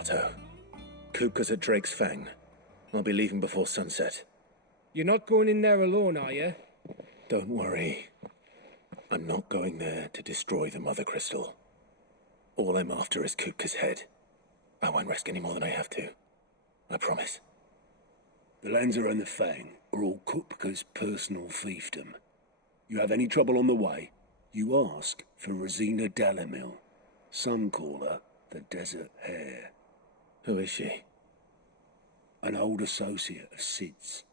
Otto. Kupka's at Drake's Fang. I'll be leaving before sunset. You're not going in there alone, are you? Don't worry. I'm not going there to destroy the Mother Crystal. All I'm after is Kupka's head. I won't risk any more than I have to. I promise. The Lancer and the Fang are all Kupka's personal fiefdom. You have any trouble on the way, you ask for Rosina Dalamil. Some call her the Desert Hare. Who is she? An old associate of Sid's,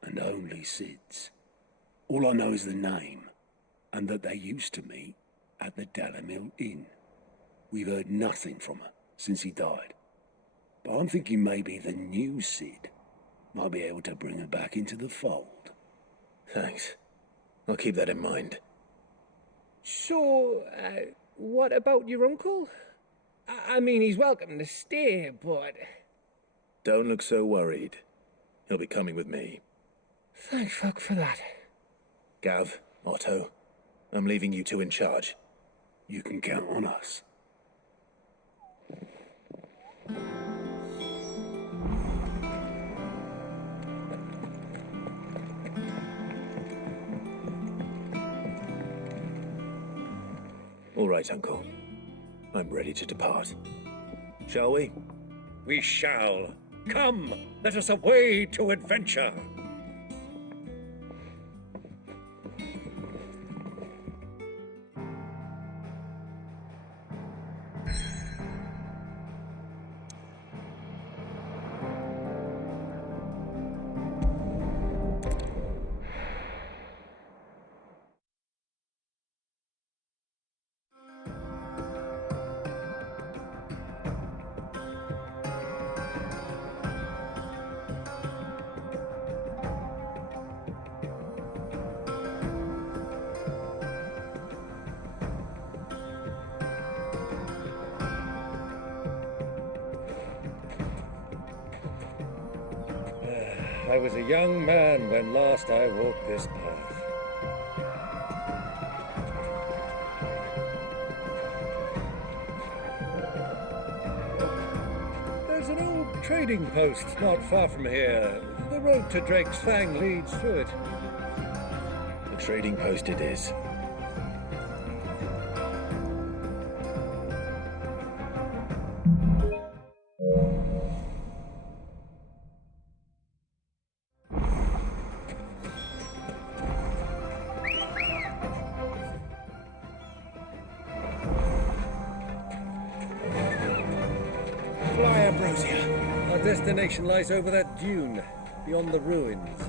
and only Sid's. All I know is the name, and that they used to meet at the Dalamil Inn. We've heard nothing from her since he died. But I'm thinking maybe the new Sid might be able to bring her back into the fold. Thanks. I'll keep that in mind. So, what about your uncle? I mean, he's welcome to stay, but... Don't look so worried. He'll be coming with me. Thank fuck for that. Gav, Otto, I'm leaving you two in charge. You can count on us. All right, Uncle. I'm ready to depart. Shall we? We shall. Come, let us away to adventure. I was a young man when last I walked this path. There's an old trading post not far from here. The road to Drake's Fang leads through it. The trading post it is. Our destination lies over that dune, beyond the ruins.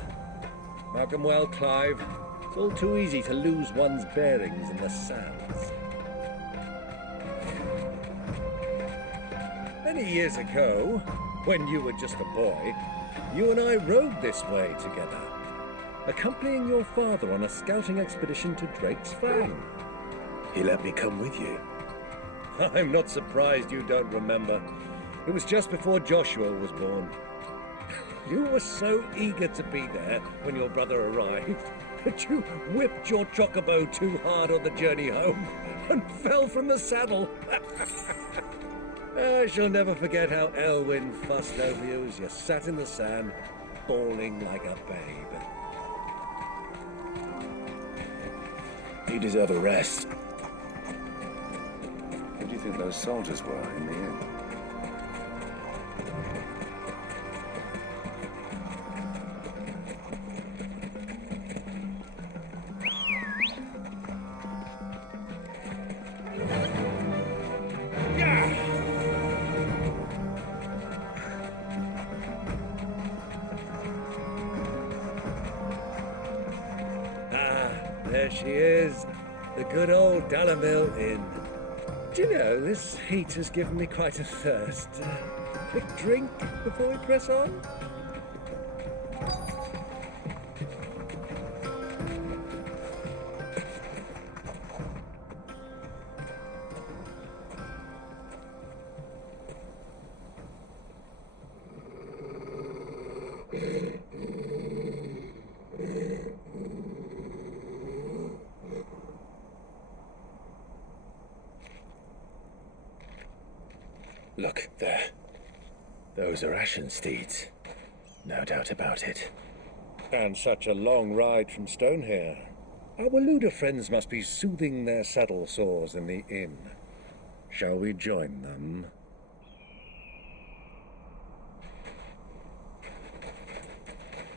Mark 'em well, Clive. It's all too easy to lose one's bearings in the sands. Many years ago, when you were just a boy, you and I rode this way together, accompanying your father on a scouting expedition to Drake's Fang. He let me come with you. I'm not surprised you don't remember. It was just before Joshua was born. You were so eager to be there when your brother arrived that you whipped your chocobo too hard on the journey home and fell from the saddle. I shall never forget how Elwyn fussed over you as you sat in the sand, bawling like a babe. You deserve a rest. Who do you think those soldiers were in the inn? There she is, the good old Dalamil Inn. Do you know, this heat has given me quite a thirst. Quick drink before we press on? Look, there. Those are ashen steeds. No doubt about it. And such a long ride from Stonehair. Our Waluda friends must be soothing their saddle sores in the inn. Shall we join them?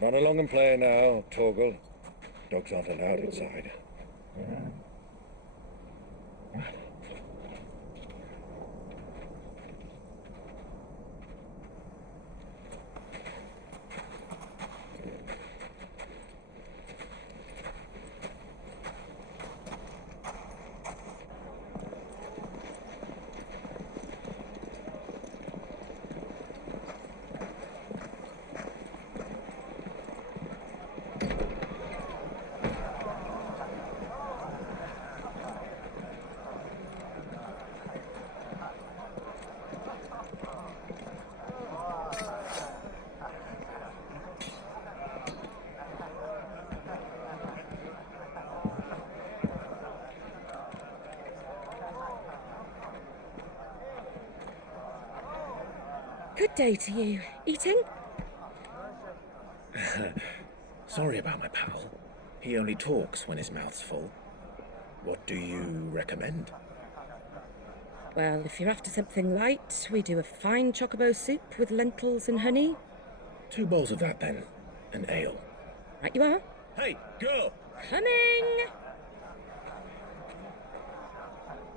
Run along and play now, Torgal. Dogs aren't allowed inside. Good day to you. Eating? Sorry about my pal. He only talks when his mouth's full. What do you recommend? Well, if you're after something light, we do a fine chocobo soup with lentils and honey. 2 bowls of that then. An ale. Right you are. Hey, girl! Coming!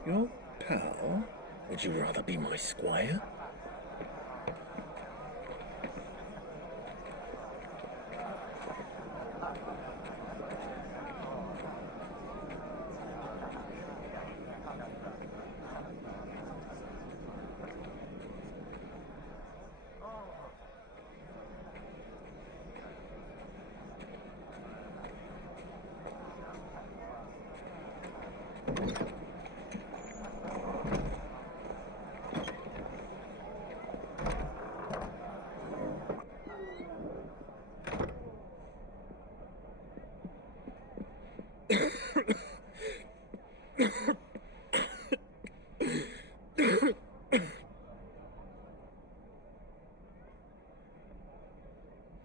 Your pal? Would you rather be my squire?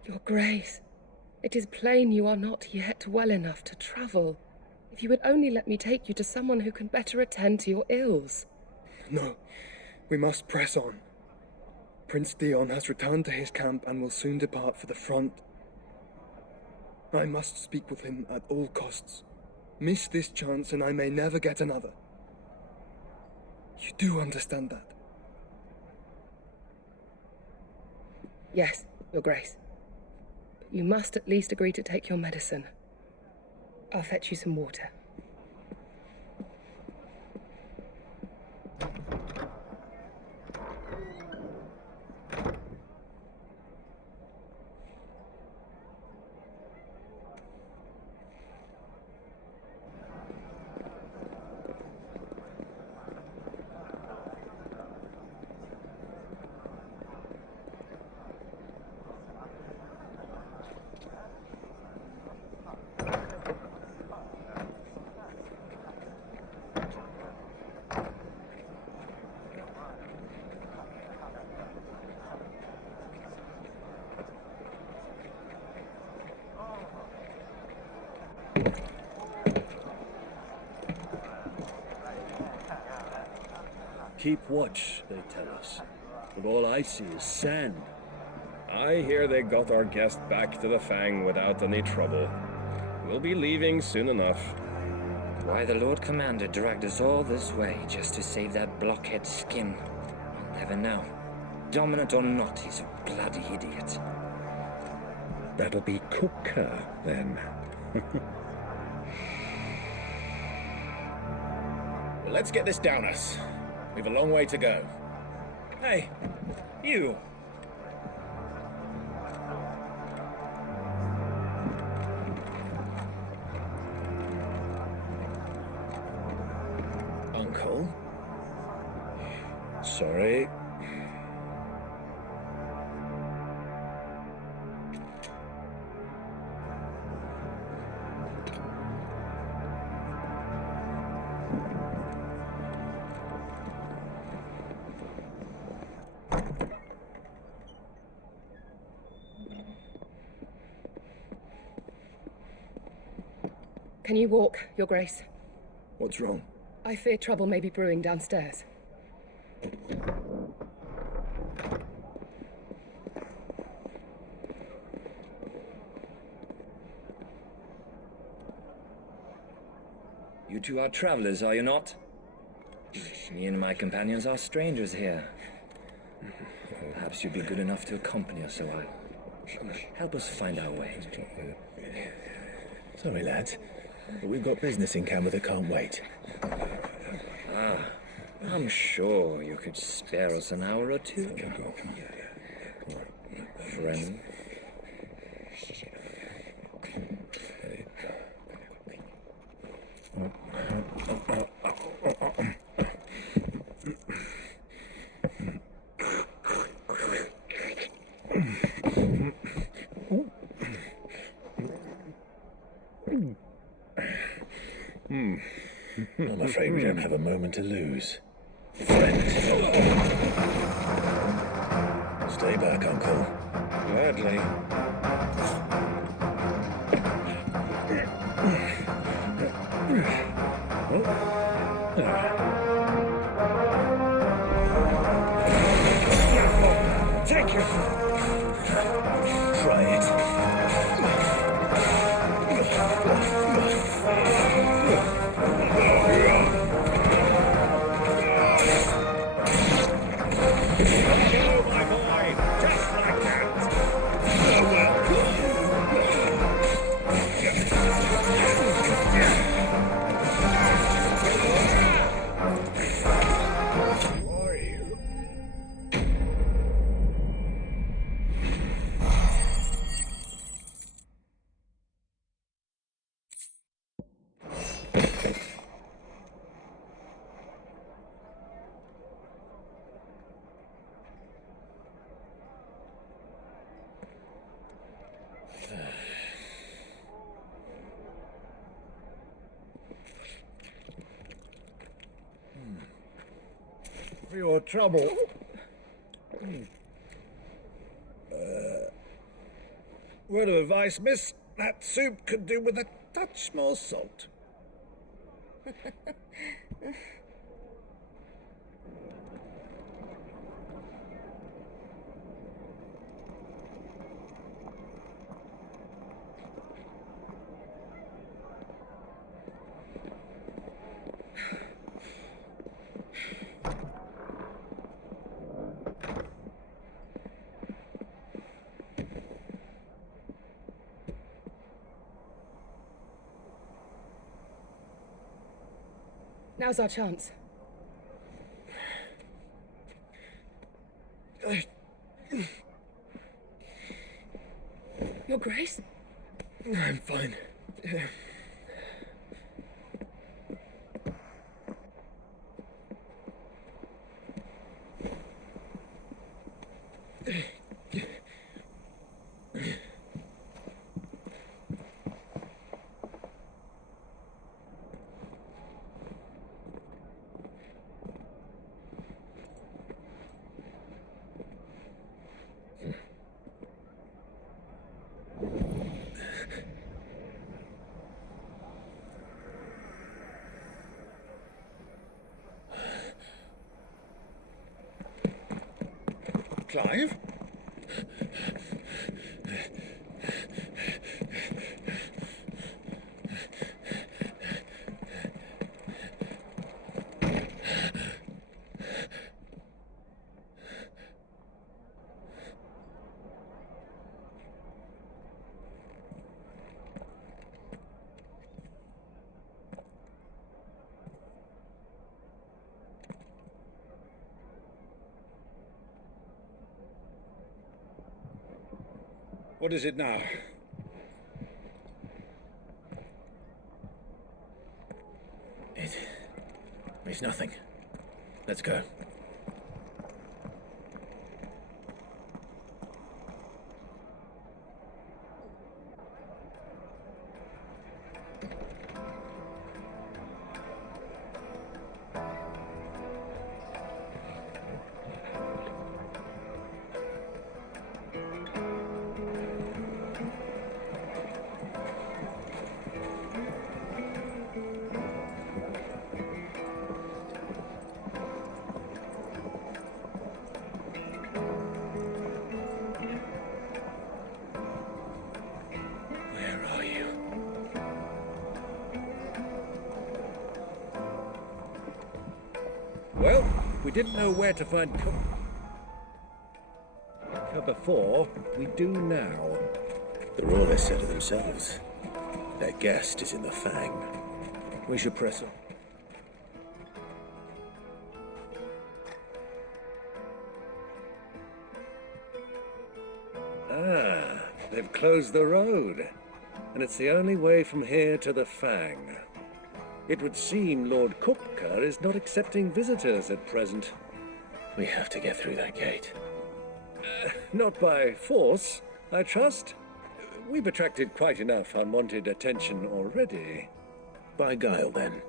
Your Grace, it is plain you are not yet well enough to travel. If you would only let me take you to someone who can better attend to your ills. No, we must press on. Prince Theon has returned to his camp and will soon depart for the front. I must speak with him at all costs. Miss this chance and I may never get another. You do understand that? Yes, Your Grace. But you must at least agree to take your medicine. I'll fetch you some water. Keep watch, they tell us. But all I see is sand. I hear they got our guest back to the Fang without any trouble. We'll be leaving soon enough. Why the Lord Commander dragged us all this way just to save that blockhead skin, I'll never know. Dominant or not, he's a bloody idiot. That'll be Cooker, then. Well, let's get this down us. We've a long way to go. Hey, you! Uncle? Sorry. Can you walk, Your Grace? What's wrong? I fear trouble may be brewing downstairs. You two are travelers, are you not? Me and my companions are strangers here. Perhaps you'd be good enough to accompany us a while. Help us find our way. Sorry, lads, but we've got business in camera that can't wait. I'm sure you could spare us an hour or two. Friend. I'm afraid we don't have a moment to lose. Friend. Stay back, Uncle. Gladly. Take it! Try it. For your trouble. Word of advice, miss. That soup could do with a touch more salt. Now's our chance. Your Grace? I'm fine. Clive? What is it now? It's nothing. Let's go. Well, we didn't know where to find cover before. We do now. They're all they said to themselves. Their guest is in the Fang. We should press on. Ah, they've closed the road. And it's the only way from here to the Fang. It would seem Lord Kupka is not accepting visitors at present. We have to get through that gate. Not by force, I trust. We've attracted quite enough unwanted attention already. By guile, then.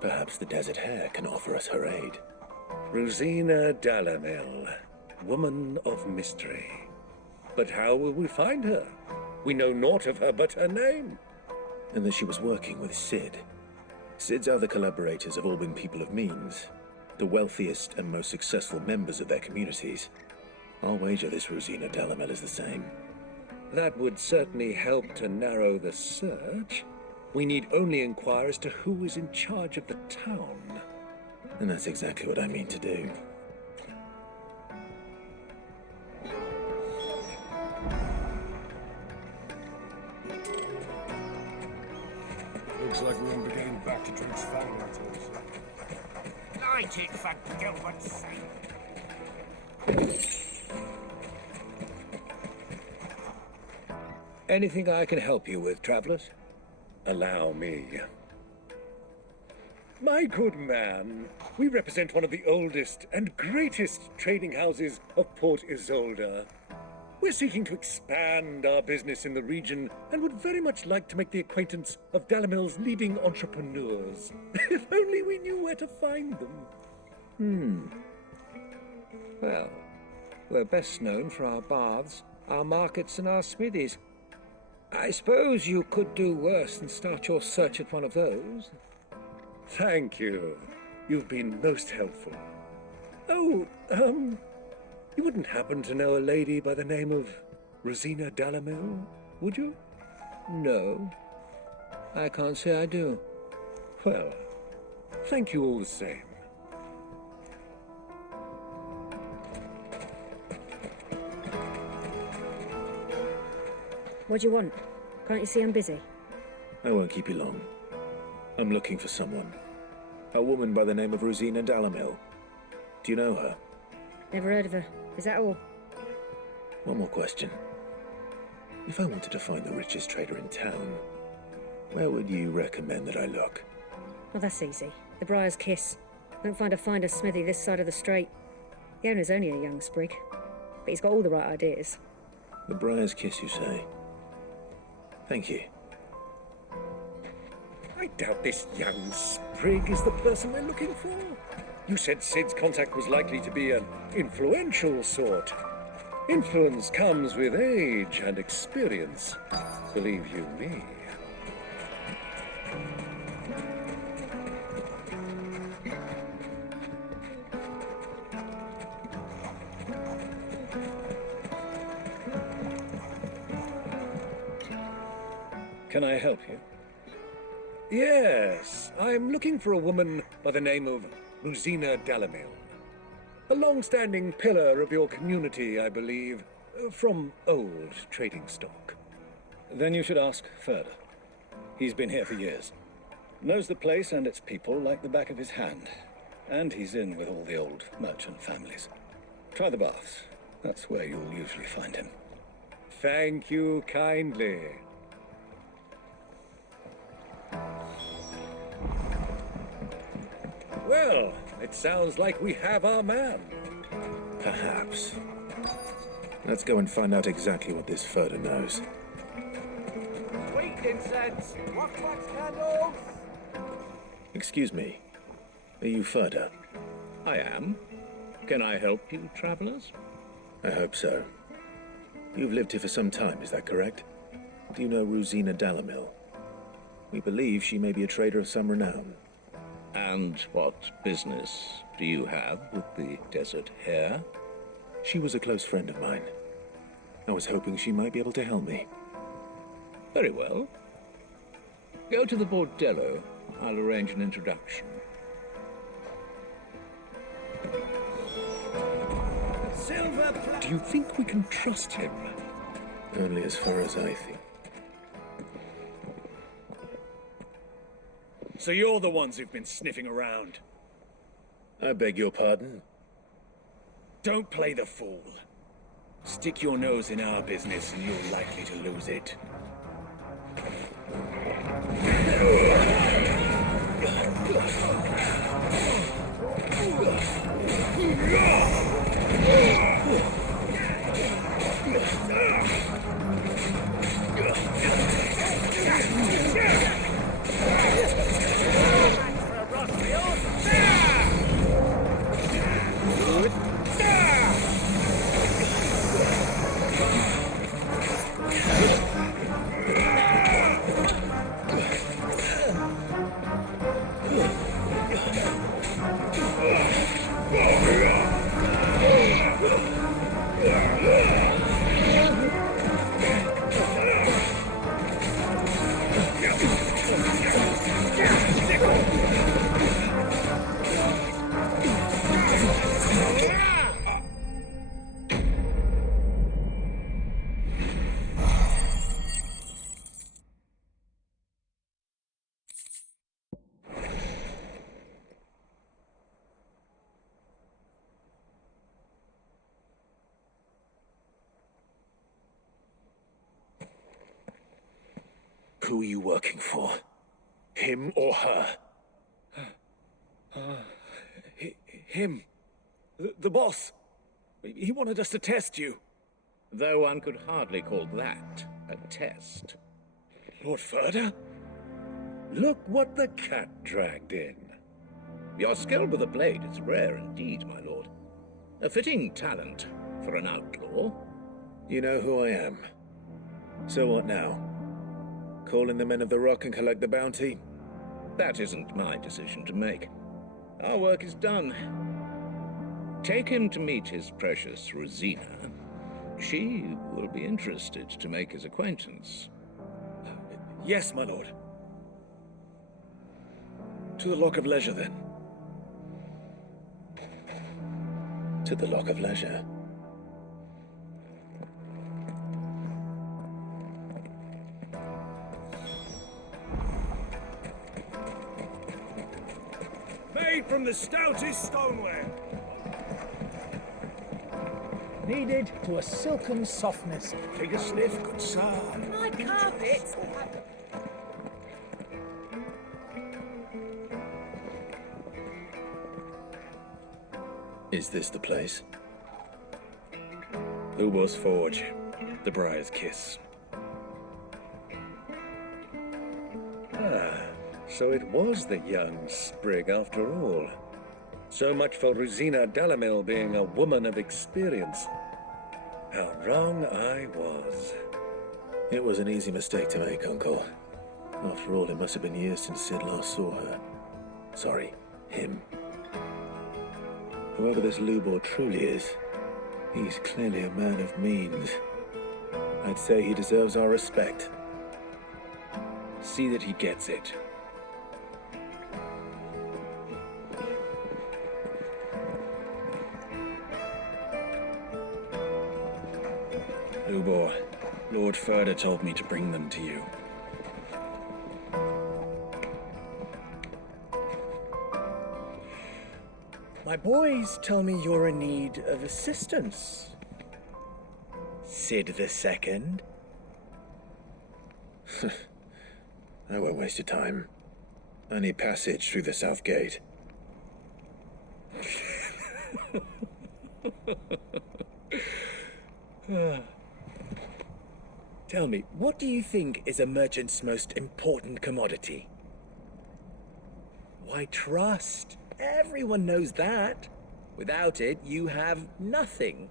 Perhaps the Desert Hare can offer us her aid. Rosina Dalamil, woman of mystery. But how will we find her? We know naught of her but her name. And that she was working with Sid. Sid's other collaborators have all been people of means, the wealthiest and most successful members of their communities. I'll wager this Rosina Dalamel is the same. That would certainly help to narrow the search. We need only inquire as to who is in charge of the town. And that's exactly what I mean to do. Looks like we won't be getting back to Drake's Fang until I take for Gilbert's sake. Anything I can help you with, travelers? Allow me. My good man, we represent one of the oldest and greatest trading houses of Port Isolde. We're seeking to expand our business in the region and would very much like to make the acquaintance of Dalamil's leading entrepreneurs. If only we knew where to find them. Well, we're best known for our baths, our markets, and our smithies. I suppose you could do worse than start your search at one of those. Thank you. You've been most helpful. Oh, you wouldn't happen to know a lady by the name of Rosina Dalamil, would you? No, I can't say I do. Well, thank you all the same. What do you want? Can't you see I'm busy? I won't keep you long. I'm looking for someone. A woman by the name of Rosina Dalamil. Do you know her? Never heard of her. Is that all? One more question. If I wanted to find the richest trader in town, where would you recommend that I look? Oh, that's easy. The Briar's Kiss. Won't find a finer smithy this side of the strait. The owner's only a young sprig, but he's got all the right ideas. The Briar's Kiss, you say? Thank you. I doubt this young sprig is the person we're looking for. You said Sid's contact was likely to be an influential sort. Influence comes with age and experience, believe you me. Can I help you? Yes, I'm looking for a woman by the name of Rosina Dalamil. A long-standing pillar of your community, I believe, from old trading stock. Then you should ask Ferda. He's been here for years. Knows the place and its people like the back of his hand. And he's in with all the old merchant families. Try the baths. That's where you'll usually find him. Thank you kindly. Well, it sounds like we have our man. Perhaps. Let's go and find out exactly what this Ferda knows. Sweet incense! Wax candles! Excuse me. Are you Ferda? I am. Can I help you, travelers? I hope so. You've lived here for some time, is that correct? Do you know Rosina Dalamil? We believe she may be a trader of some renown. And what business do you have with the Desert Hare? She was a close friend of mine. I was hoping she might be able to help me. Very well. Go to the bordello. I'll arrange an introduction. Do you think we can trust him? Only as far as I think. So you're the ones who've been sniffing around. I beg your pardon? Don't play the fool. Stick your nose in our business and you're likely to lose it. Who are you working for? Him or her? Him. The boss. He wanted us to test you. Though one could hardly call that a test. Lord Ferda? Look what the cat dragged in. Your skill with the blade is rare indeed, my lord. A fitting talent for an outlaw. You know who I am. So what now? Call in the men of the Rock and collect the bounty? That isn't my decision to make. Our work is done. Take him to meet his precious RYZEN. She will be interested to make his acquaintance. Yes, my lord. To the Lock of Leisure, then. To the Lock of Leisure. Made from the stoutest stoneware. Kneaded to a silken softness. Take a sniff, good sir. My carpets. Is this the place? Ubor's Forge. The Briar's Kiss. So it was the young sprig after all. So much for Rosina Delamil being a woman of experience. How wrong I was. It was an easy mistake to make, Uncle. After all, it must have been years since Sid last saw her. Sorry, him. Whoever this Lubor truly is, he's clearly a man of means. I'd say he deserves our respect. See that he gets it. Lubor, Lord Ferda told me to bring them to you. My boys tell me you're in need of assistance. Sid II? I won't waste your time. I need passage through the south gate. Tell me, what do you think is a merchant's most important commodity? Why, trust. Everyone knows that. Without it, you have nothing.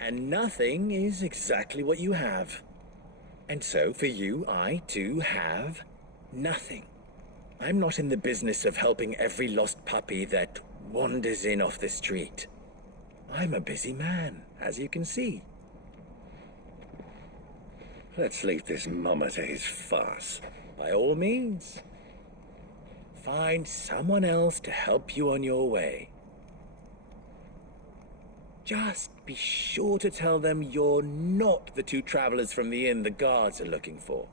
And nothing is exactly what you have. And so, for you, I, too, have nothing. I'm not in the business of helping every lost puppy that wanders in off the street. I'm a busy man, as you can see. Let's leave this mummer to his farce. By all means. Find someone else to help you on your way. Just be sure to tell them you're not the two travelers from the inn the guards are looking for.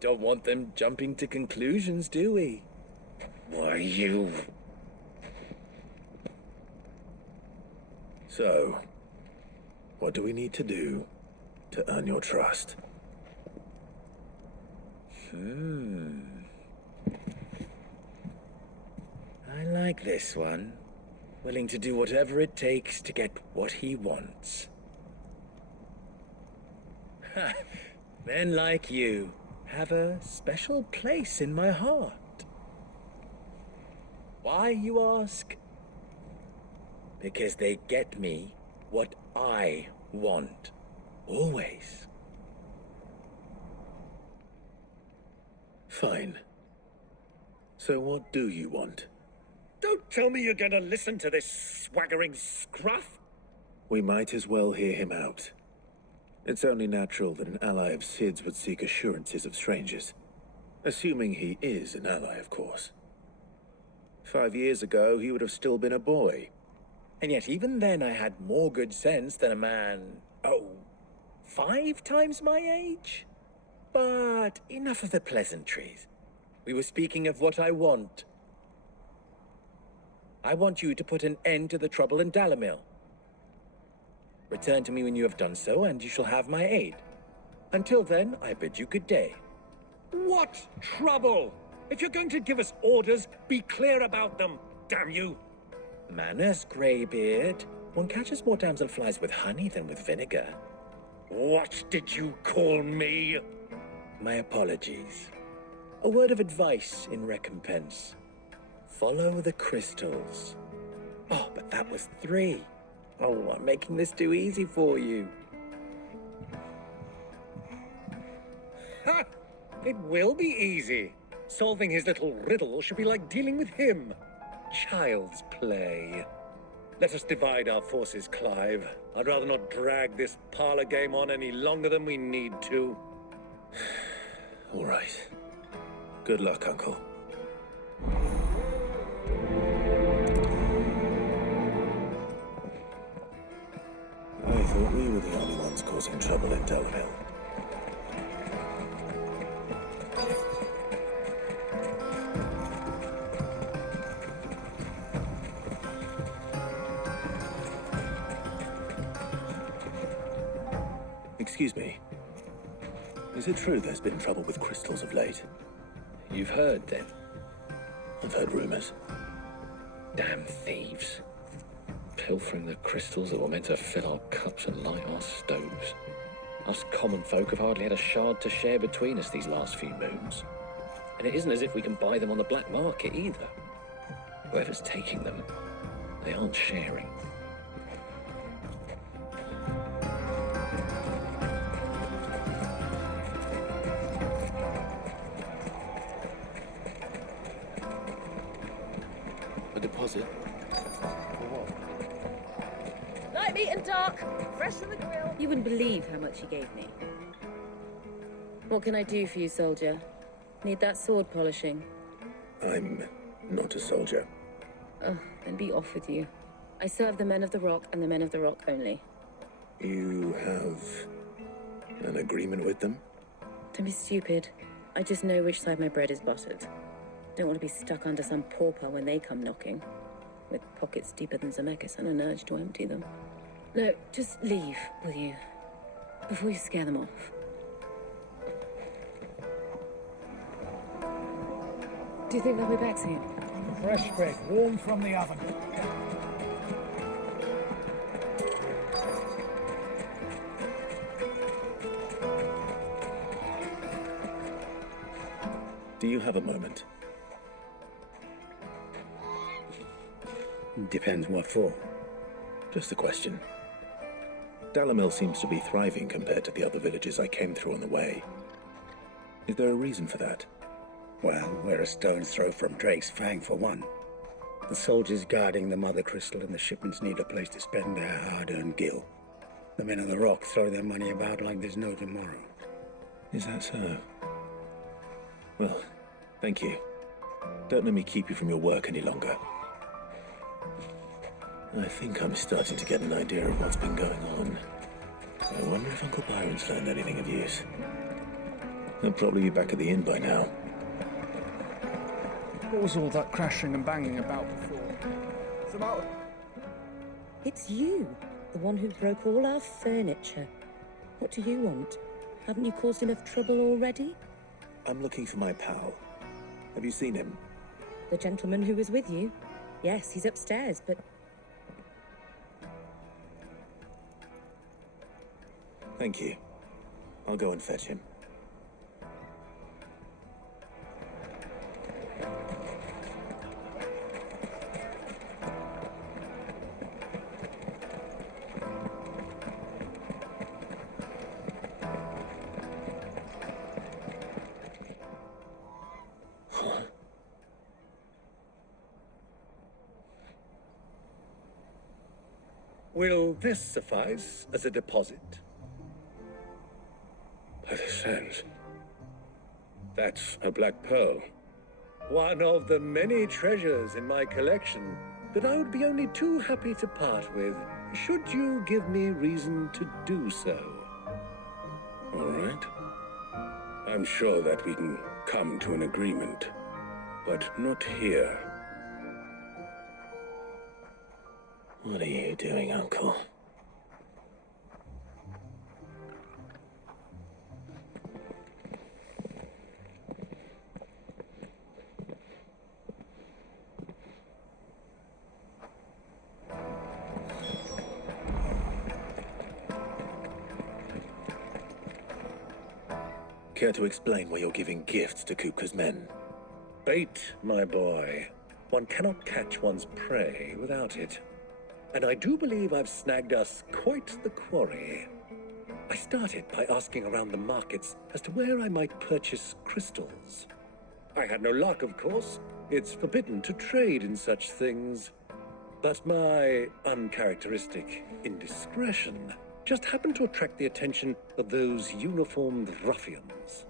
Don't want them jumping to conclusions, do we? Why, you... So, what do we need to do to earn your trust? I like this one. Willing to do whatever it takes to get what he wants. Men like you have a special place in my heart. Why, you ask? Because they get me what I want. Always. Fine. So what do you want? Don't tell me you're going to listen to this swaggering scruff. We might as well hear him out. It's only natural that an ally of Sid's would seek assurances of strangers. Assuming he is an ally, of course. 5 years ago, he would have still been a boy. And yet even then I had more good sense than a man, 5 times my age? But enough of the pleasantries. We were speaking of what I want. I want you to put an end to the trouble in Dalamil. Return to me when you have done so, and you shall have my aid. Until then, I bid you good day. What trouble? If you're going to give us orders, be clear about them, damn you! Manners, Greybeard. One catches more damselflies with honey than with vinegar. What did you call me? My apologies. A word of advice in recompense. Follow the crystals. Oh, but that was 3. Oh, I'm making this too easy for you. Ha! It will be easy. Solving his little riddle should be like dealing with him. Child's play. Let us divide our forces, Clive. I'd rather not drag this parlor game on any longer than we need to. All right. Good luck, Uncle. I thought we were the only ones causing trouble in Dalamil. Excuse me. Is it true there's been trouble with crystals of late? You've heard, then? I've heard rumors. Damn thieves. Pilfering the crystals that were meant to fill our cups and light our stoves. Us common folk have hardly had a shard to share between us these last few moons. And it isn't as if we can buy them on the black market either. Whoever's taking them, they aren't sharing. A deposit? Light meat and dark, fresh from the grill. You wouldn't believe how much he gave me. What can I do for you, soldier? Need that sword polishing? I'm not a soldier. Oh, then be off with you. I serve the men of the Rock and the men of the Rock only. You have an agreement with them? Don't be stupid. I just know which side my bread is buttered. Don't want to be stuck under some pauper when they come knocking. With pockets deeper than Zemeckis and an urge to empty them. No, just leave, will you? Before you scare them off. Do you think they'll be back soon? Fresh bread, warm from the oven. Do you have a moment? Depends what for. Just a question. Dalamil seems to be thriving compared to the other villages I came through on the way. Is there a reason for that? Well, we're a stone's throw from Drake's Fang, for one. The soldiers guarding the Mother Crystal and the shipments need a place to spend their hard-earned gil. The men of the Rock throw their money about like there's no tomorrow. Is that so? Well, thank you. Don't let me keep you from your work any longer. I think I'm starting to get an idea of what's been going on. I wonder if Uncle Byron's learned anything of use. He'll probably be back at the inn by now. What was all that crashing and banging about before? What's the matter? It's you, the one who broke all our furniture. What do you want? Haven't you caused enough trouble already? I'm looking for my pal. Have you seen him? The gentleman who was with you? Yes, he's upstairs, but... Thank you. I'll go and fetch him. Will this suffice as a deposit? By the sands. That's a black pearl. One of the many treasures in my collection that I would be only too happy to part with, should you give me reason to do so. All right. I'm sure that we can come to an agreement, but not here. What are you doing, Uncle? Care to explain why you're giving gifts to Kupka's men? Bait, my boy. One cannot catch one's prey without it. And I do believe I've snagged us quite the quarry. I started by asking around the markets as to where I might purchase crystals. I had no luck, of course. It's forbidden to trade in such things. But my uncharacteristic indiscretion just happened to attract the attention of those uniformed ruffians.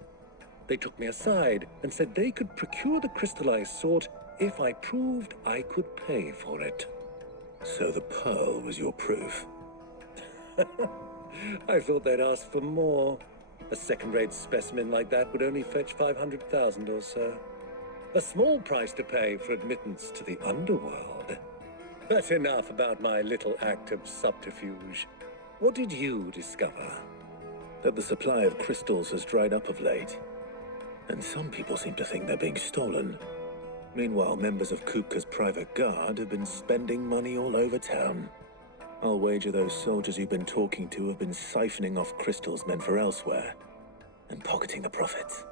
They took me aside and said they could procure the crystal I sought if I proved I could pay for it. So the pearl was your proof? I thought they'd ask for more. A second-rate specimen like that would only fetch 500,000 or so. A small price to pay for admittance to the underworld. But enough about my little act of subterfuge. What did you discover? That the supply of crystals has dried up of late. And some people seem to think they're being stolen. Meanwhile, members of Kupka's private guard have been spending money all over town. I'll wager those soldiers you've been talking to have been siphoning off crystals meant for elsewhere, and pocketing the profits.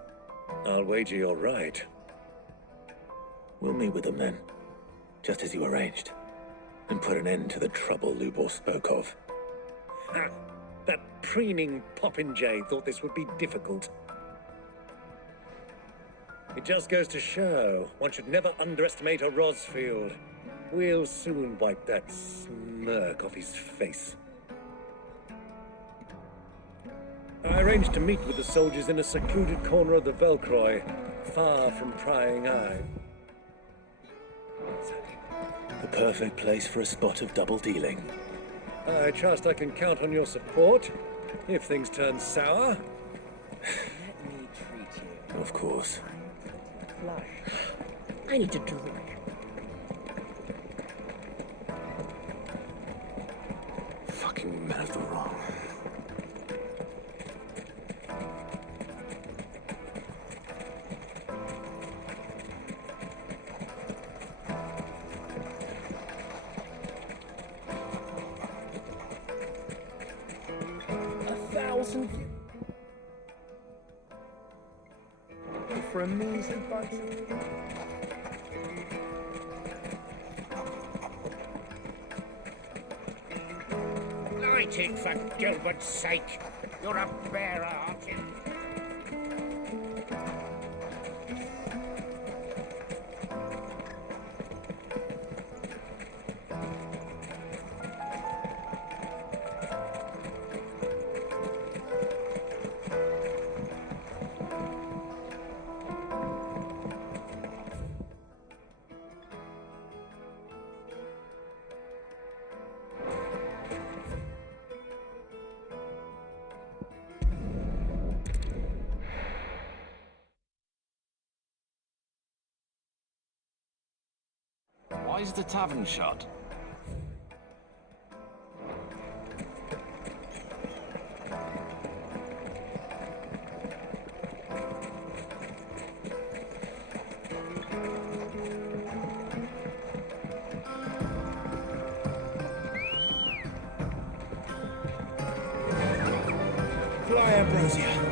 I'll wager you're right. We'll meet with them then, just as you arranged, and put an end to the trouble Lubor spoke of. Ha! That preening popinjay thought this would be difficult. It just goes to show, one should never underestimate a Rosfield. We'll soon wipe that smirk off his face. I arranged to meet with the soldiers in a secluded corner of the Velcroy, far from prying eye. The perfect place for a spot of double dealing. I trust I can count on your support, if things turn sour. Let me treat you. Of course. I need to drink. Fucking men of the wrong. For a measly bunch of... Light it, for Gilbert's sake. You're a bearer, aren't you? Why is the tavern shut? Fly, Ambrosia.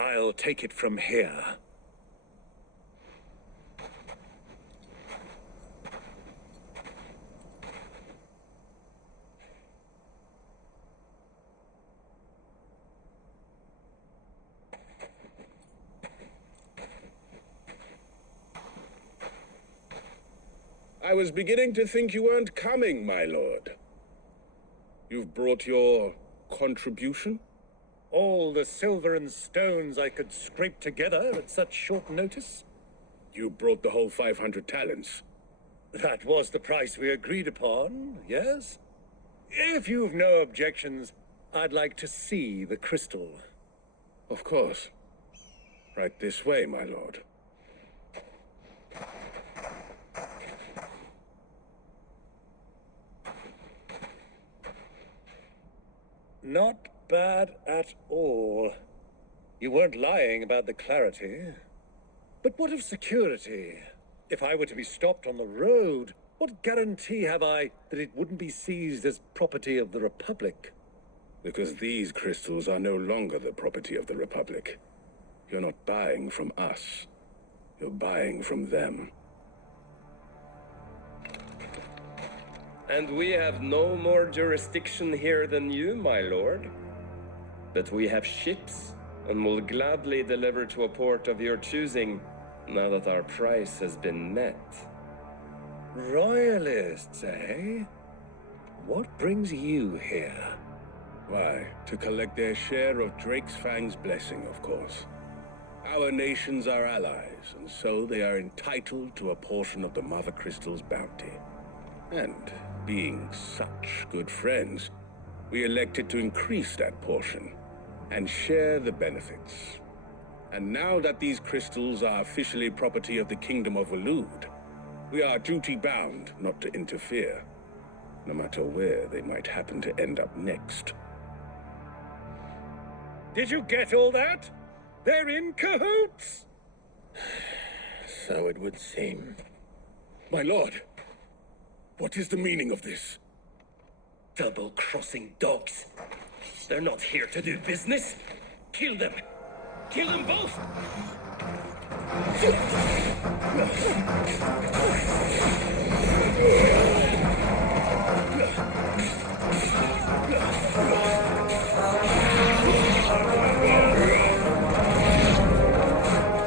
I'll take it from here. I was beginning to think you weren't coming, my lord. You've brought your contribution? All the silver and stones I could scrape together at such short notice? You brought the whole 500 talents. That was the price we agreed upon, yes? If you've no objections, I'd like to see the crystal. Of course. Right this way, my lord. Not bad at all. You weren't lying about the clarity. But what of security? If I were to be stopped on the road, what guarantee have I that it wouldn't be seized as property of the Republic? Because these crystals are no longer the property of the Republic. You're not buying from us. You're buying from them. And we have no more jurisdiction here than you, my lord. But we have ships, and will gladly deliver to a port of your choosing, now that our price has been met. Royalists, eh? What brings you here? Why, to collect their share of Drake's Fang's blessing, of course. Our nations are allies, and so they are entitled to a portion of the Mother Crystal's bounty. And, being such good friends, we elected to increase that portion and share the benefits. And now that these crystals are officially property of the Kingdom of Waloed, we are duty-bound not to interfere, no matter where they might happen to end up next. Did you get all that? They're in cahoots! So it would seem. My lord, what is the meaning of this? Double-crossing dogs. They're not here to do business. Kill them. Kill them both!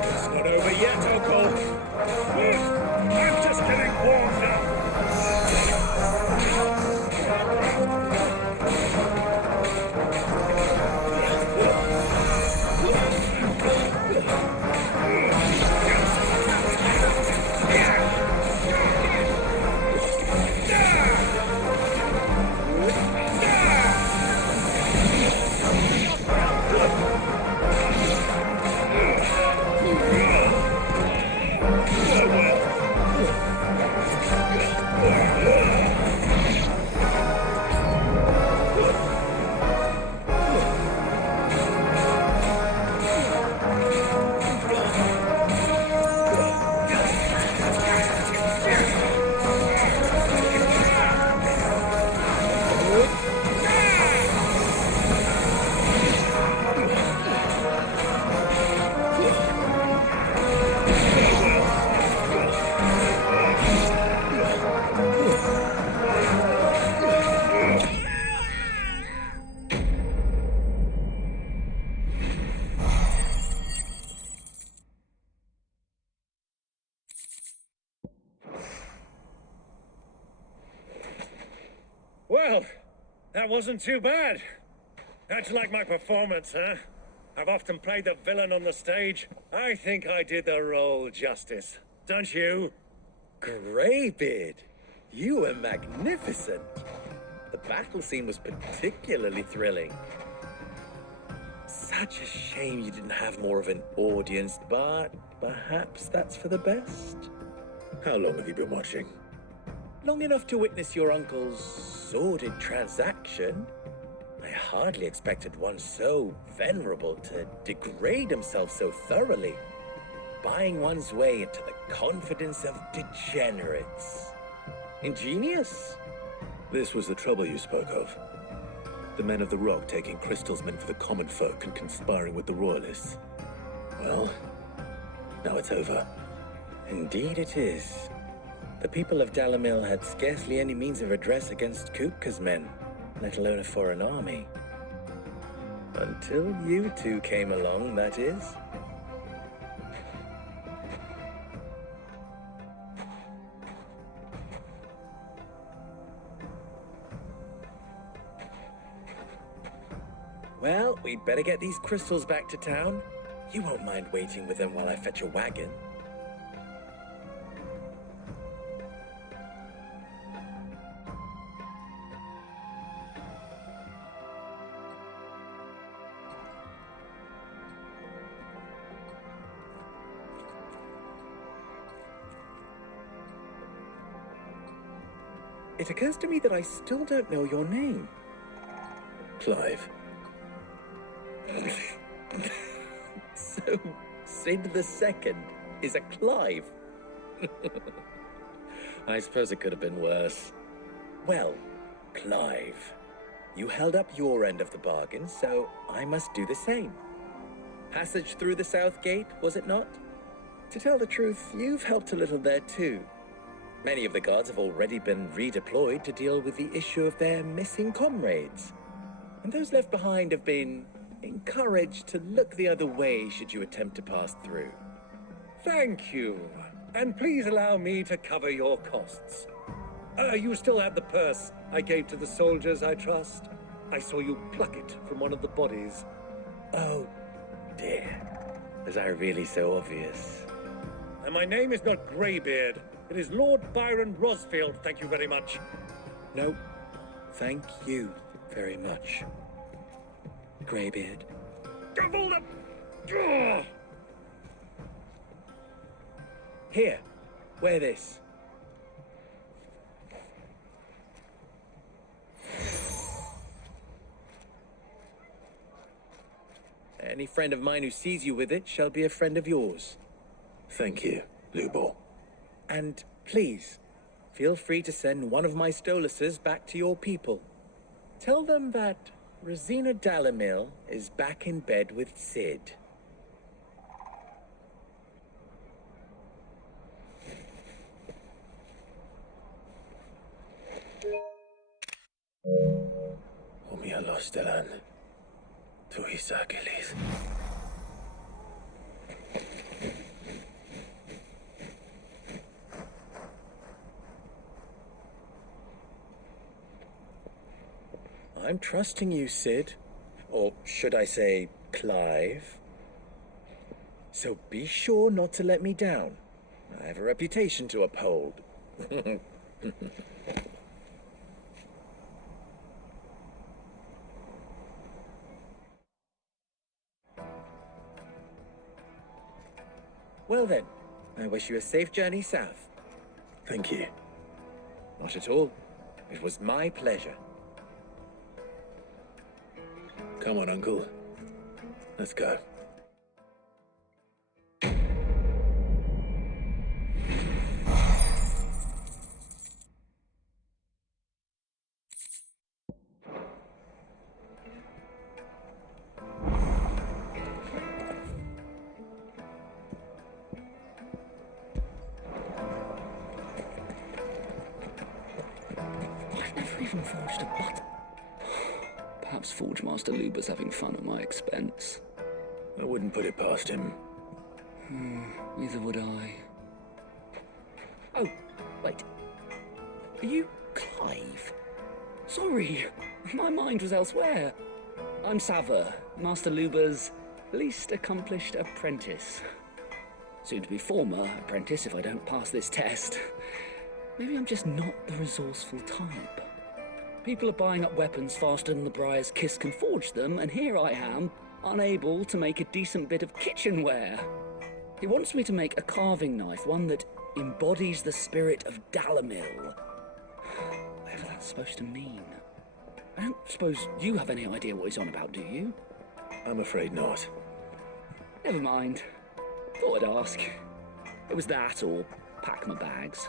It's not over yet, Uncle. I'm just getting warmed up. Well, that wasn't too bad. How'd you like my performance, huh? I've often played the villain on the stage. I think I did the role justice. Don't you? Greybeard, you were magnificent. The battle scene was particularly thrilling. Such a shame you didn't have more of an audience, but perhaps that's for the best. How long have you been watching? Long enough to witness your uncle's sordid transaction. I hardly expected one so venerable to degrade himself so thoroughly, buying one's way into the confidence of degenerates. Ingenious? This was the trouble you spoke of. The men of the Rock taking crystals meant for the common folk and conspiring with the royalists. Well, now it's over. Indeed it is. The people of Dalamil had scarcely any means of redress against Kupka's men, let alone a foreign army. Until you two came along, that is. Well, we'd better get these crystals back to town. You won't mind waiting with them while I fetch a wagon. It occurs to me that I still don't know your name. Clive. So, Sid the Second is a Clive. I suppose it could have been worse. Well, Clive, you held up your end of the bargain, so I must do the same. Passage through the South Gate, was it not? To tell the truth, you've helped a little there too. Many of the guards have already been redeployed to deal with the issue of their missing comrades. And those left behind have been encouraged to look the other way should you attempt to pass through. Thank you. And please allow me to cover your costs. You still have the purse I gave to the soldiers, I trust? I saw you pluck it from one of the bodies. Oh, dear. Was I really so obvious? And my name is not Greybeard. It is Lord Byron Rosfield, thank you very much. No, thank you very much, Greybeard. Hold up! Ugh. Here, wear this. Any friend of mine who sees you with it shall be a friend of yours. Thank you, Lubor. And please, feel free to send one of my Stoluses back to your people. Tell them that Rosina Dalamil is back in bed with Sid. Omia Lostelan. Tu Isagelis. I'm trusting you, Sid. Or should I say, Clive. So be sure not to let me down. I have a reputation to uphold. Well then, I wish you a safe journey south. Thank you. Not at all. It was my pleasure. Come on, Uncle. Let's go. I've never even forged a button. Perhaps Forge Master Luber's having fun at my expense. I wouldn't put it past him. Neither would I. Oh, wait. Are you Clive? Sorry, my mind was elsewhere. I'm Sava, Master Luba's least accomplished apprentice. Soon to be former apprentice if I don't pass this test. Maybe I'm just not the resourceful type. People are buying up weapons faster than the Briar's Kiss can forge them, and here I am, unable to make a decent bit of kitchenware. He wants me to make a carving knife, one that embodies the spirit of Dalamil. Whatever that's supposed to mean. I don't suppose you have any idea what he's on about, do you? I'm afraid not. Never mind. Thought I'd ask. It was that or pack my bags.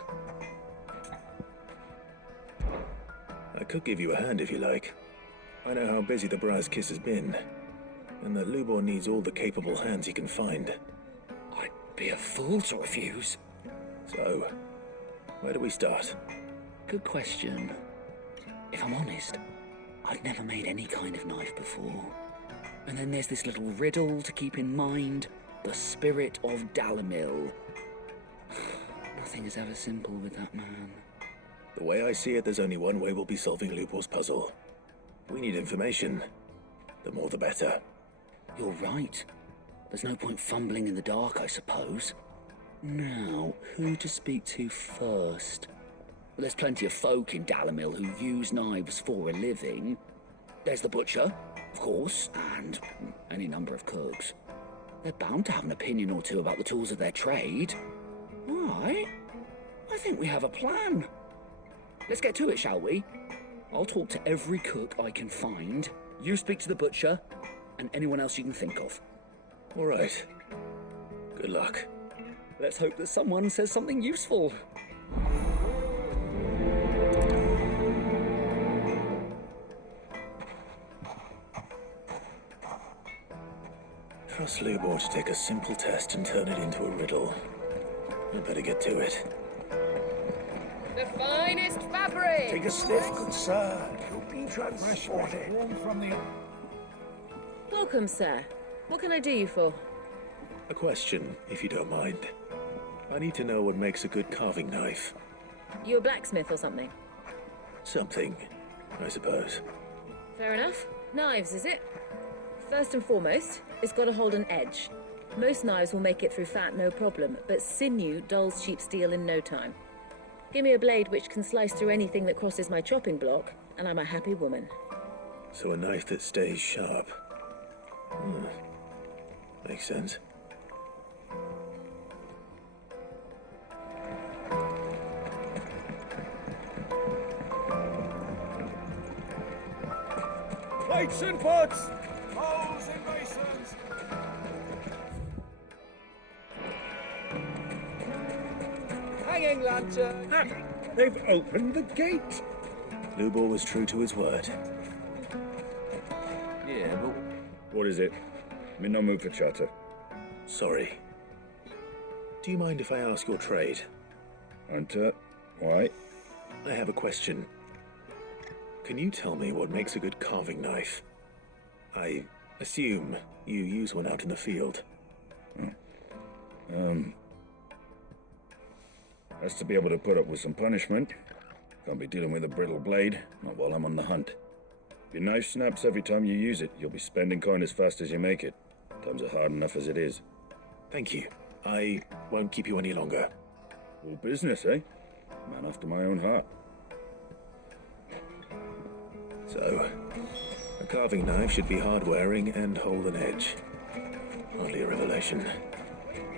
I could give you a hand if you like. I know how busy the Briar's Kiss has been, and that Lubor needs all the capable hands he can find. I'd be a fool to refuse. So, where do we start? Good question. If I'm honest, I've never made any kind of knife before. And then there's this little riddle to keep in mind. The spirit of Dalamil. Nothing is ever simple with that man. The way I see it, there's only one way we'll be solving Lubor's puzzle. We need information. The more the better. You're right. There's no point fumbling in the dark, I suppose. Now, who to speak to first? Well, there's plenty of folk in Dalamil who use knives for a living. There's the butcher, of course, and any number of cooks. They're bound to have an opinion or two about the tools of their trade. All right. I think we have a plan. Let's get to it, shall we? I'll talk to every cook I can find. You speak to the butcher, and anyone else you can think of. All right. Good luck. Let's hope that someone says something useful. Trust Lubor to take a simple test and turn it into a riddle. I'd better get to it. The finest fabric! Take a sniff, good sir. You'll be transported. Welcome, sir. What can I do you for? A question, if you don't mind. I need to know what makes a good carving knife. You a blacksmith or something? Something, I suppose. Fair enough. Knives, is it? First and foremost, it's got to hold an edge. Most knives will make it through fat, no problem, but sinew dulls cheap steel in no time. Give me a blade which can slice through anything that crosses my chopping block, and I'm a happy woman. So a knife that stays sharp. Makes sense. Plates and pots! Bowls and basins! Hanging lantern! They've opened the gate! Lubor was true to his word. Yeah, but... What is it? I'm in no mood for chatter. Sorry. Do you mind if I ask your trade? Hunter, why? I have a question. Can you tell me what makes a good carving knife? I assume you use one out in the field. Has to be able to put up with some punishment. Can't be dealing with a brittle blade, not while I'm on the hunt. If your knife snaps every time you use it, you'll be spending coin as fast as you make it. Times are hard enough as it is. Thank you. I won't keep you any longer. All business, eh? Man after my own heart. So, a carving knife should be hard-wearing and hold an edge. Hardly a revelation.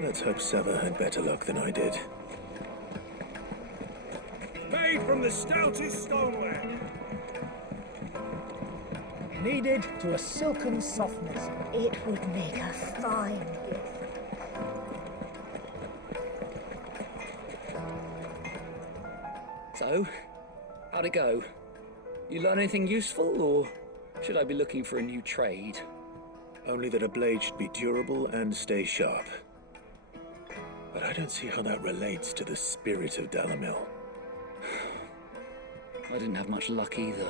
Let's hope Sava had better luck than I did. Made from the stoutest stoneware. Kneaded to a silken softness. It would make a fine gift. So, how'd it go? You learn anything useful, or should I be looking for a new trade? Only that a blade should be durable and stay sharp. But I don't see how that relates to the spirit of Dalamil. I didn't have much luck either.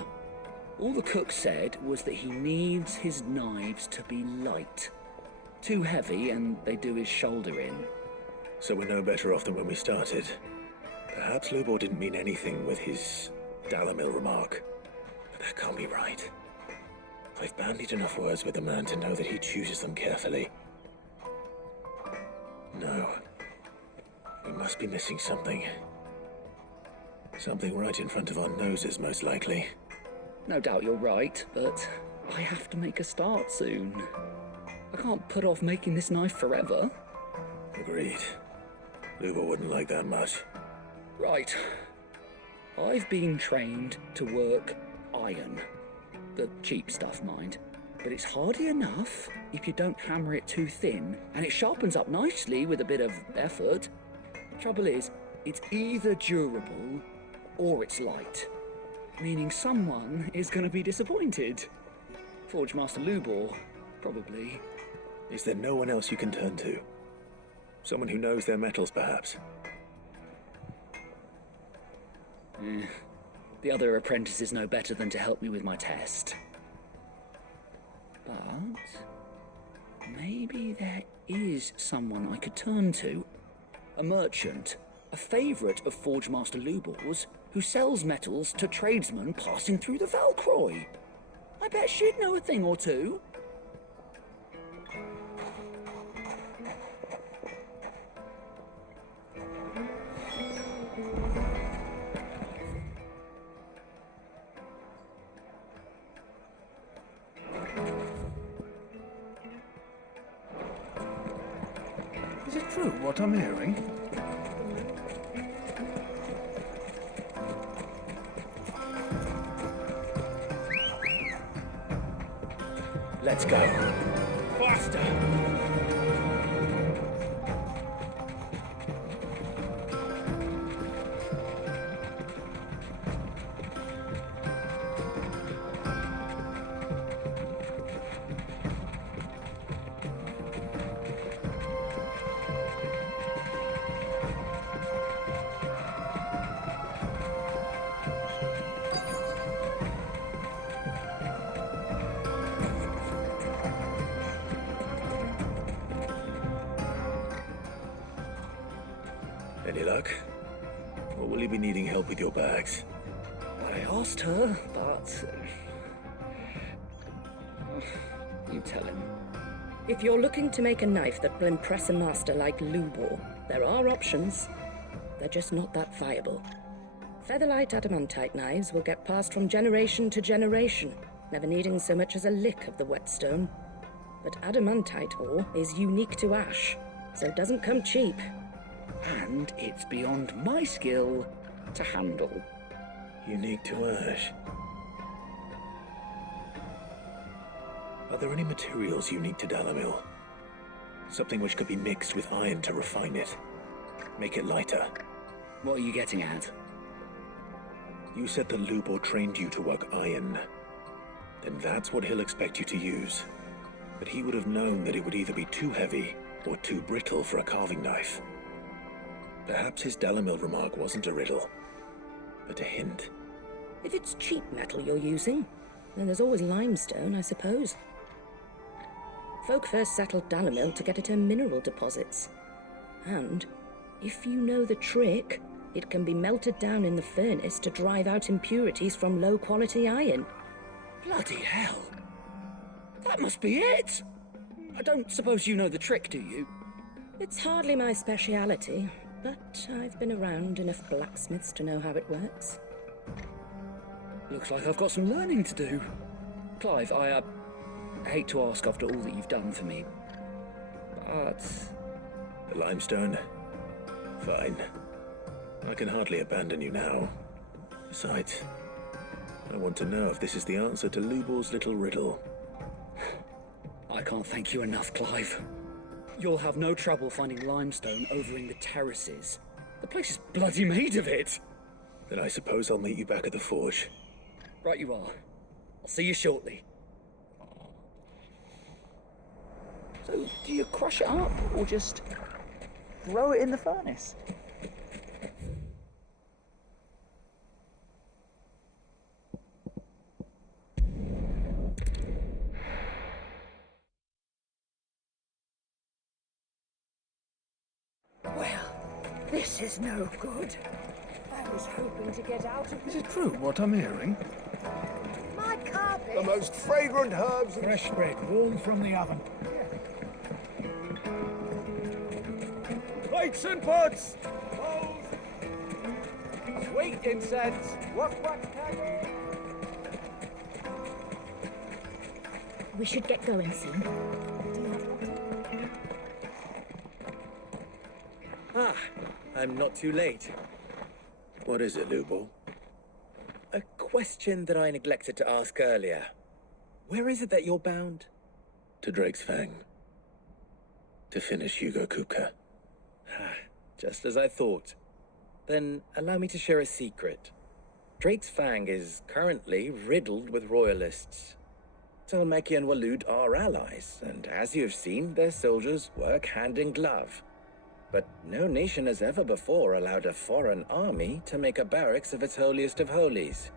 All the cook said was that he needs his knives to be light. Too heavy and they do his shoulder in. So we're no better off than when we started. Perhaps Lubor didn't mean anything with his Dalamil remark. That can't be right. I've bandied enough words with the man to know that he chooses them carefully. No. We must be missing something. Something right in front of our noses, most likely. No doubt you're right, but I have to make a start soon. I can't put off making this knife forever. Agreed. Luba wouldn't like that much. Right. I've been trained to work iron. The cheap stuff, mind. But it's hardy enough if you don't hammer it too thin, and it sharpens up nicely with a bit of effort. Trouble is, it's either durable or it's light. Meaning someone is going to be disappointed. Forge Master Lubor, probably. Is there no one else you can turn to? Someone who knows their metals, perhaps? The other apprentices know better than to help me with my test. But maybe there is someone I could turn to. A merchant, a favourite of Forge Master Lubor's, who sells metals to tradesmen passing through the Valcroy. I bet she'd know a thing or two. Is it true what I'm hearing? Let's go. Faster! Any luck? Or will you be needing help with your bags? I asked her, but... you tell him. If you're looking to make a knife that will impress a master like Lubor, there are options. They're just not that viable. Featherlight adamantite knives will get passed from generation to generation, never needing so much as a lick of the whetstone. But adamantite ore is unique to ash, so it doesn't come cheap. And it's beyond my skill to handle. Unique to ash. Are there any materials unique to Dalamil? Something which could be mixed with iron to refine it. Make it lighter. What are you getting at? You said that Lubor trained you to work iron. Then that's what he'll expect you to use. But he would have known that it would either be too heavy or too brittle for a carving knife. Perhaps his Dalamil remark wasn't a riddle, but a hint. If it's cheap metal you're using, then there's always limestone, I suppose. Folk first settled Dalamil to get at her mineral deposits. And, if you know the trick, it can be melted down in the furnace to drive out impurities from low-quality iron. Bloody hell! That must be it! I don't suppose you know the trick, do you? It's hardly my speciality, but I've been around enough blacksmiths to know how it works. Looks like I've got some learning to do. Clive, I hate to ask after all that you've done for me, but... The limestone? Fine. I can hardly abandon you now. Besides, I want to know if this is the answer to Lubor's little riddle. I can't thank you enough, Clive. You'll have no trouble finding limestone over in the terraces. The place is bloody made of it. Then I suppose I'll meet you back at the forge. Right you are. I'll see you shortly. So, do you crush it up, or just throw it in the furnace? Well, this is no good. I was hoping to get out of Is it true what I'm hearing? The most fragrant herbs. Fresh bread, warm from the oven. Plates and pots! Sweet incense! What tackle? We should get going soon. Ah, I'm not too late. What is it, Lubor? A question that I neglected to ask earlier. Where is it that you're bound? To Drake's Fang. To finish Hugo Kupka. Just as I thought. Then allow me to share a secret. Drake's Fang is currently riddled with royalists. Talmeki and Waloed are allies, and as you have seen, their soldiers work hand in glove. But no nation has ever before allowed a foreign army to make a barracks of its holiest of holies.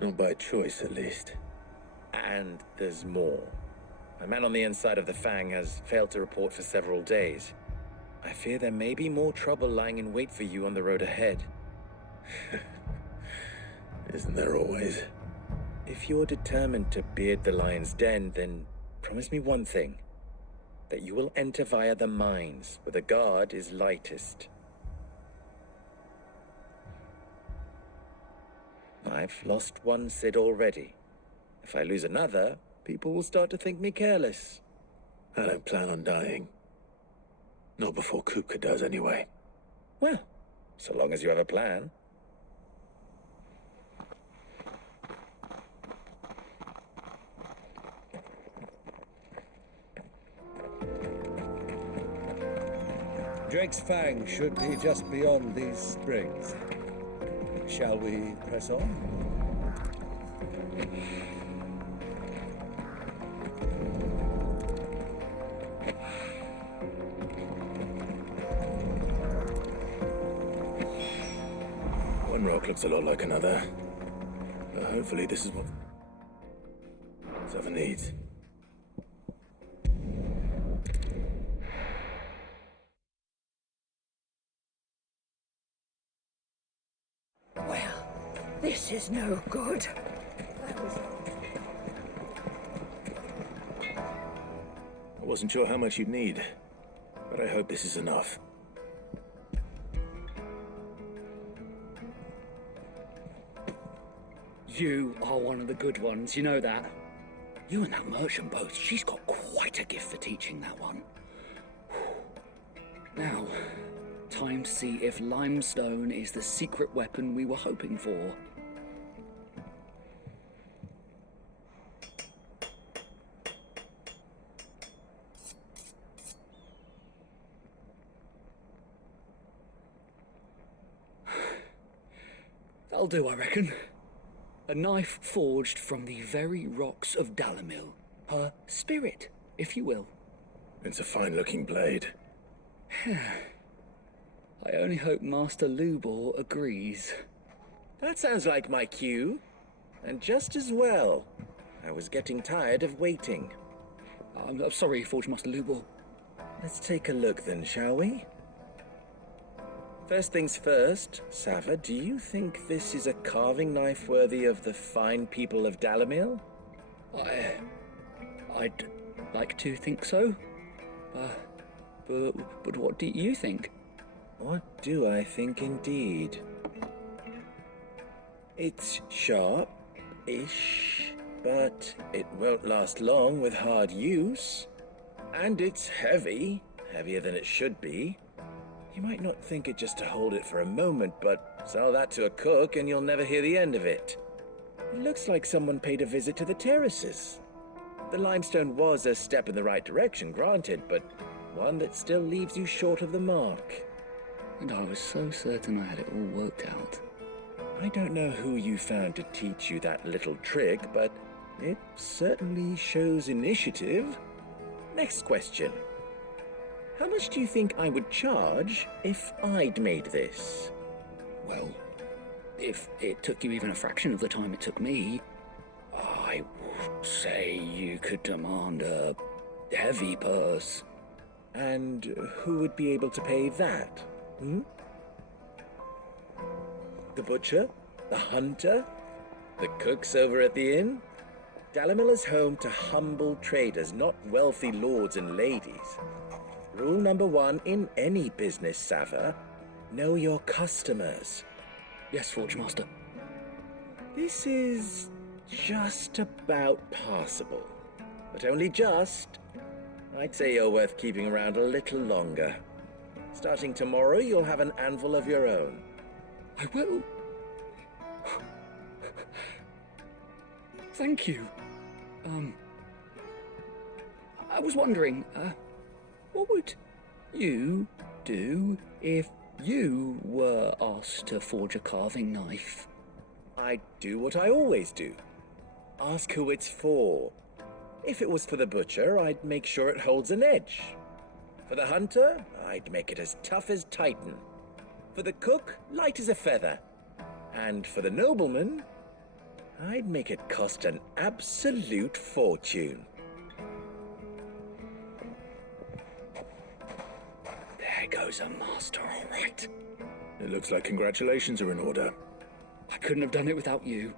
Not by choice, at least. And there's more. A man on the inside of the Fang has failed to report for several days. I fear there may be more trouble lying in wait for you on the road ahead. Isn't there always? If you're determined to beard the lion's den, then promise me one thing. That you will enter via the mines, where the guard is lightest. I've lost one Sid already. If I lose another, people will start to think me careless. I don't plan on dying. Not before Kupka does, anyway. Well, so long as you have a plan. Drake's Fang should be just beyond these springs. Shall we press on? One rock looks a lot like another. But hopefully this is what Seven needs. Well, this is no good. I wasn't sure how much you'd need, but I hope this is enough. You are one of the good ones, you know that. You and that merchant both, she's got quite a gift for teaching that one. Now, time to see if limestone is the secret weapon we were hoping for. That'll do, I reckon. A knife forged from the very rocks of Dalamil. Her spirit, if you will. It's a fine-looking blade. I only hope Master Lubor agrees. That sounds like my cue. And just as well. I was getting tired of waiting. I'm sorry, Forge Master Lubor. Let's take a look then, shall we? First things first, Sava, do you think this is a carving knife worthy of the fine people of Dalamil? I'd like to think so. But what do you think? What do I think indeed? It's sharp-ish, but it won't last long with hard use. And it's heavy, heavier than it should be. You might not think it just to hold it for a moment, but sell that to a cook and you'll never hear the end of it. It looks like someone paid a visit to the terraces. The limestone was a step in the right direction, granted, but one that still leaves you short of the mark. And I was so certain I had it all worked out. I don't know who you found to teach you that little trick, but it certainly shows initiative. Next question. How much do you think I would charge if I'd made this? Well, if it took you even a fraction of the time it took me, I would say you could demand a heavy purse. And who would be able to pay that? The butcher? The hunter? The cooks over at the inn? Dalimil is home to humble traders, not wealthy lords and ladies. Rule number 1 in any business, Sava. Know your customers. Yes, Forge Master. This is just about passable. But only just. I'd say you're worth keeping around a little longer. Starting tomorrow, you'll have an anvil of your own. I will. Thank you. I was wondering, what would you do if you were asked to forge a carving knife? I'd do what I always do. Ask who it's for. If it was for the butcher, I'd make sure it holds an edge. For the hunter, I'd make it as tough as Titan. For the cook, light as a feather. And for the nobleman, I'd make it cost an absolute fortune. There goes a master, all right. It looks like congratulations are in order. I couldn't have done it without you.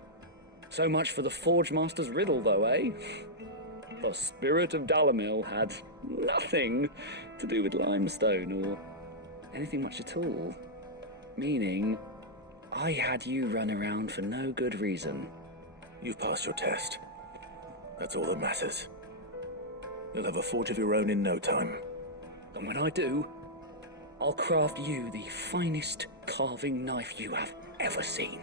So much for the Forge Master's riddle, though, eh? The spirit of Dalimil had nothing to do with limestone or anything much at all. Meaning, I had you run around for no good reason. You've passed your test. That's all that matters. You'll have a forge of your own in no time. And when I do, I'll craft you the finest carving knife you have ever seen.